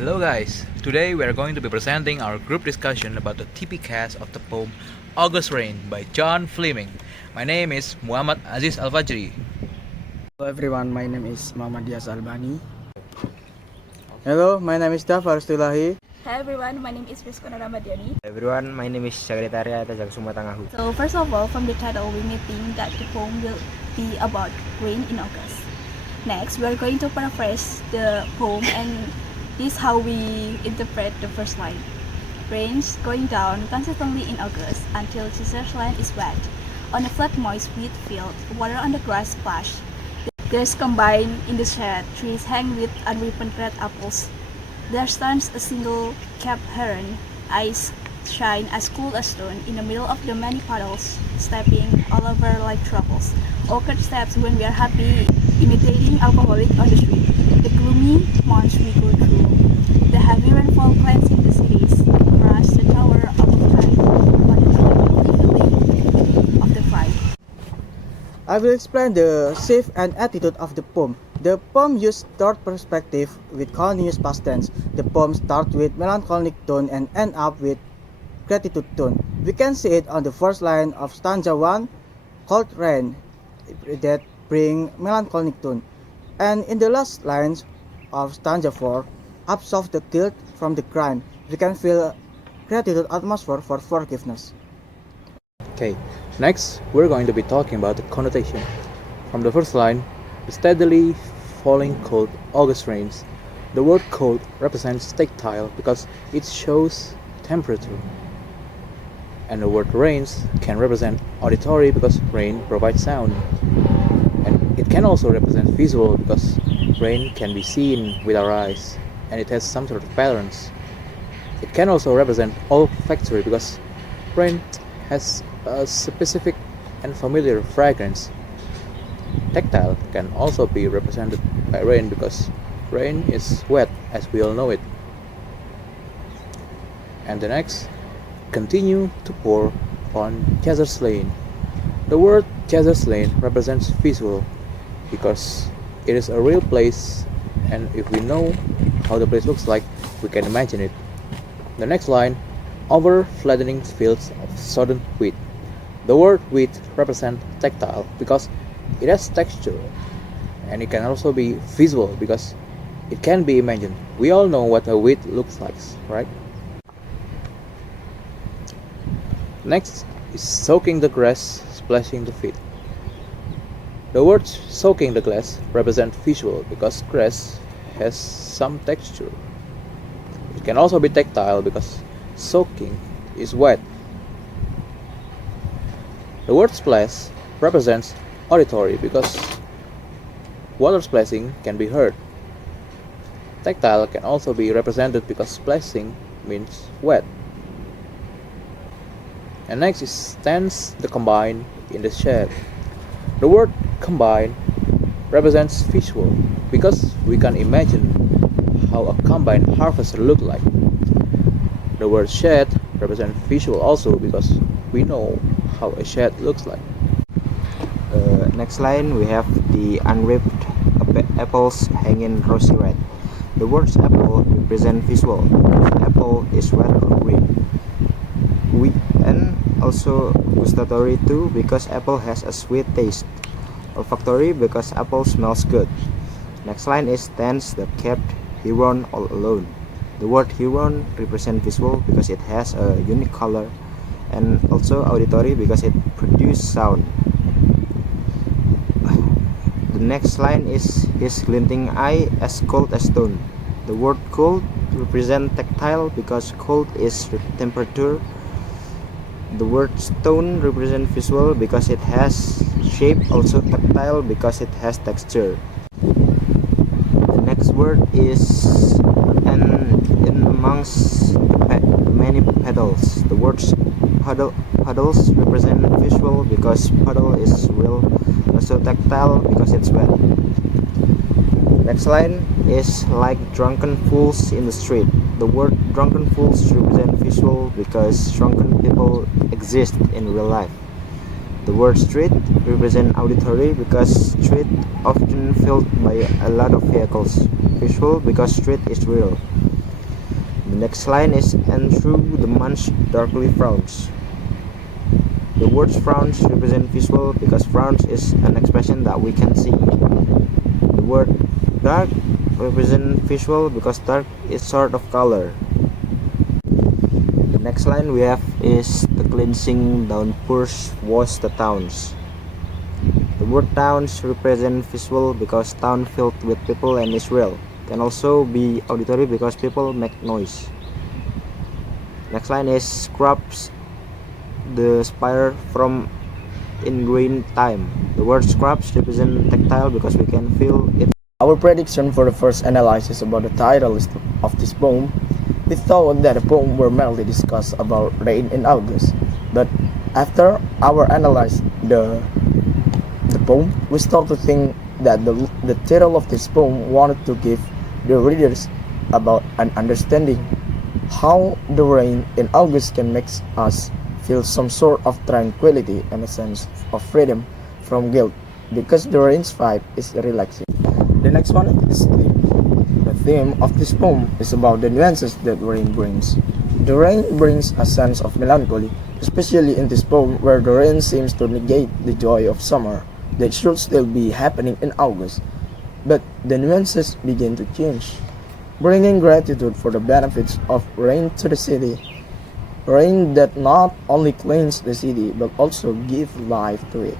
Hello guys, today we are going to be presenting our group discussion about the TPCASTT of the poem August Rain by John Fleming. My name is Muhammad Aziz Alfajri. Hello everyone, my name is Muhammad Diaz Albani. Hello, my name is Dafa, Ilahi. Hi everyone, my name is Rizqueena Rahmadani. Everyone, my name is Jagaddhita Arya, Tejakusuma Tangahu. So first of all, from the title, we may think that the poem will be about rain in August. Next, we are going to paraphrase the poem, and this is how we interpret the first line. Rains going down consistently in August until Caesar's land is wet. On a flat moist wheat field, water on the grass splash. There's combined in the shade, trees hang with unripened red apples. There stands a single capped heron, eyes shine as cool as stone in the middle of the many puddles, stepping all over like troubles. Awkward steps when we are happy, imitating alcoholic on the street. The gloomy months we go through. The heavy rainfall cleansing the cities, crush the tower of the tide. What is the feeling of the fight? I will explain the shape and attitude of the poem. The poem uses third perspective with continuous past tense. The poem starts with melancholic tone and ends up with gratitude tone. We can see it on the first line of stanza 1, cold rain, that bring melancholic tone. And in the last lines of stanza 4, absolve the guilt from the crime. We can feel gratitude atmosphere for forgiveness. Okay, next we're going to be talking about the connotation. From the first line, the steadily falling cold August rains. The word cold represents tactile because it shows temperature. And the word rains can represent auditory because rain provides sound. And it can also represent visual because rain can be seen with our eyes and it has some sort of patterns. It can also represent olfactory because rain has a specific and familiar fragrance. Tactile can also be represented by rain because rain is wet as we all know it. And the next, continue to pour on Caesar's lane. The word Caesar's lane represents visual because it is a real place, and if we know how the place looks like, we can imagine it. The next line, over flattening fields of sodden wheat. The word wheat represents tactile because it has texture, and it can also be visual because it can be imagined. We all know what a wheat looks like, right? Next is soaking the grass, splashing the feet. The word soaking the grass represents visual because grass has some texture. It can also be tactile because soaking is wet. The word splash represents auditory because water splashing can be heard. Tactile can also be represented because splashing means wet. And next is stands the combine in the shade. The word combine represents visual because we can imagine how a combine harvester look like. The word shed represents visual also because we know how a shed looks like. Next line, we have the unripped apples hanging rosy red. The words apple represent visual. Apple is red or green. And also gustatory too because apple has a sweet taste. Olfactory because apple smells good. Next line is stands the kept heron all alone. The word heron represents visual because it has a unique color, and also auditory because it produces sound. The next line is his glinting eye as cold as stone. The word cold represents tactile because cold is temperature. The word stone represents visual because it has shape, also tactile because it has texture. The next word is in amongst many puddles. The words puddles represent visual because puddle is real, also tactile because it's wet. Next line is like drunken fools in the street. The word drunken fools represent visual because drunken people exist in real life. The word street represents auditory because street often filled by a lot of vehicles. Visual because street is real. The next line is, and through the months darkly frowns. The word frowns represent visual because frowns is an expression that we can see. The word dark represent visual because dark is sort of color. The next line we have is the cleansing downpours wash the towns. The word towns represent visual because town filled with people and Israel. Can also be auditory because people make noise. Next line is scrubs the spire from ingrained time. The word scrubs represent tactile because we can feel it. Our prediction for the first analysis about the title of this poem, we thought that the poem were merely discussed about rain in August, but after our analyze the poem, we start to think that the title of this poem wanted to give the readers about an understanding how the rain in August can make us feel some sort of tranquility and a sense of freedom from guilt, because the rain's vibe is relaxing. The next one is theme. The theme of this poem is about the nuances that rain brings. The rain brings a sense of melancholy, especially in this poem where the rain seems to negate the joy of summer that should still be happening in August. But the nuances begin to change, bringing gratitude for the benefits of rain to the city. Rain that not only cleans the city but also gives life to it.